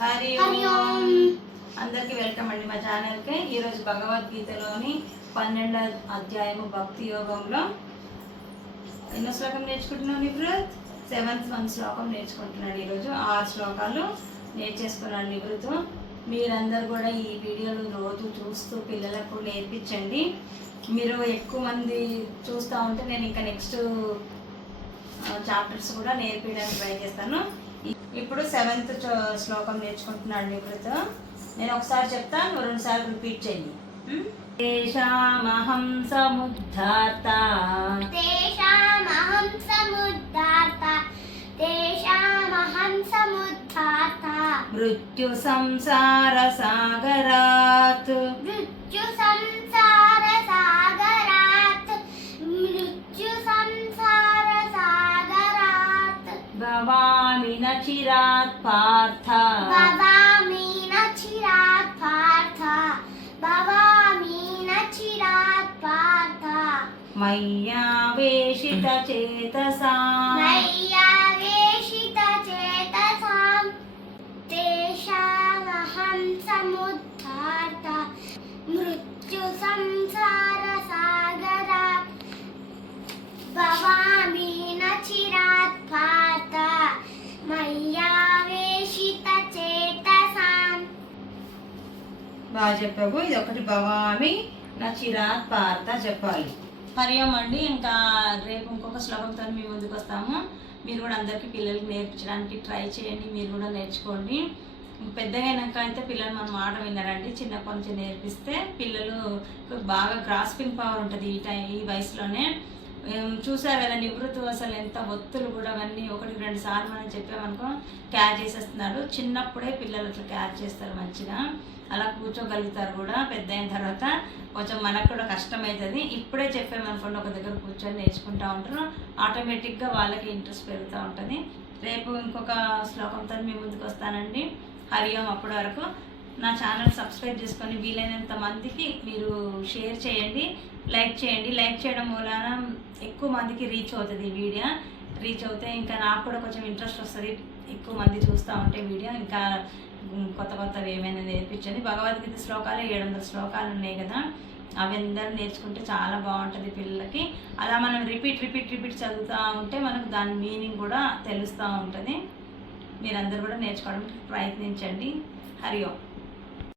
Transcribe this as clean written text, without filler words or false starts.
హరి ఓం. అందరికి వెల్కమ్ అండి మా ఛానల్కి. ఈరోజు భగవద్గీతలోని 12వ అధ్యాయము భక్తి యోగంలో ఎన్నో శ్లోకం నేర్చుకుంటున్నాం నివృత్? 7th శ్లోకం నేర్చుకుంటున్నాడు. ఈరోజు 6 శ్లోకాలు నేర్చేసుకున్నాడు నివృత్. మీరందరూ కూడా ఈ వీడియోలు రోజు చూస్తూ పిల్లలకు నేర్పించండి. మీరు ఎక్కువ మంది చూస్తూ ఉంటే నేను ఇంకా నెక్స్ట్ చాప్టర్స్ కూడా నేర్పించడానికి ట్రై చేస్తాను. ఇప్పుడు 7th శ్లోకం నేర్చుకుంటున్నాడు నివృత్. నేను ఒకసారి చెప్తాను, 2 సార్లు రిపీట్ చేయండి. తేషామహం సముద్ధార్త తేషామహం సముద్ధార్త తేషామహం సముద్ధార్త మృత్యు సంసార సాగరాత్ మృత్యు సంసార సాగరాత్ మృత్యు సంసార సాగరాత్ భవామి న చిరాత్ పార్థ భవామి న చిరాత్ పార్థ భవామి న చిరాత్ పార్థ మయ్యావేశిత చేతసాం మయ్యావేశిత చేతసాం తేషామహం సముద్ధార్త మృత్యు సంసార సాగరాత్ భవామి న చిరాత్ పార్థ మయ్యావేశిత చేతసాం. బాగా చెప్పావు. ఇది ఒకటి భవామి నా చిరాత్ పార్థ చెప్పాలి. హరి ఓం అండి. ఇంకా రేపు ఇంకొక శ్లోకంతో మీ ముందుకు వస్తాము. మీరు కూడా అందరికీ పిల్లలకి నేర్పించడానికి ట్రై చేయండి. మీరు కూడా నేర్చుకోండి. పెద్దగా అయినాక అయితే పిల్లలు మన మాట విన్నారండి. చిన్నప్పటి నుంచి నేర్పిస్తే పిల్లలు బాగా గ్రాస్పింగ్ పవర్ ఉంటుంది ఈ వయసులోనే. చూసారు కదా నివృత్తి అసలు ఎంత ఒత్తులు కూడా అవన్నీ 1-2 సార్లు మనం చెప్పామనుకో క్యాచ్ చేసేస్తున్నాడు. చిన్నప్పుడే పిల్లలు అట్లా క్యాచ్ చేస్తారు మంచిగా, అలా కూర్చోగలుగుతారు కూడా. పెద్ద అయిన తర్వాత కొంచెం మనకు కూడా కష్టమవుతుంది. ఇప్పుడే చెప్పామనుకోండి ఒక దగ్గర కూర్చొని నేర్చుకుంటూ ఉంటారు. ఆటోమేటిక్గా వాళ్ళకి ఇంట్రెస్ట్ పెరుగుతూ ఉంటుంది. రేపు ఇంకొక శ్లోకంతో మీ ముందుకు వస్తానండి. హరి ఓం. అప్పటి వరకు నా ఛానల్ సబ్స్క్రైబ్ చేసుకొని వీలైనంత మందికి మీరు షేర్ చేయండి, లైక్ చేయండి. లైక్ చేయడం మూలాన ఎక్కువ మందికి రీచ్ అవుతుంది ఈ వీడియో. రీచ్ అవుతే ఇంకా నాకు కూడా కొంచెం ఇంట్రెస్ట్ వస్తుంది. ఎక్కువ మంది చూస్తూ ఉంటే వీడియో ఇంకా కొత్త కొత్తవి ఏమైనా నేర్పించండి. భగవద్గీత శ్లోకాలు 700 శ్లోకాలు ఉన్నాయి కదా, అవి అందరూ నేర్చుకుంటే చాలా బాగుంటుంది పిల్లలకి. అలా మనం రిపీట్ చదువుతూ ఉంటే మనకు దాని మీనింగ్ కూడా తెలుస్తూ ఉంటుంది. మీరందరూ కూడా నేర్చుకోవడానికి ప్రయత్నించండి. హరి ఓం.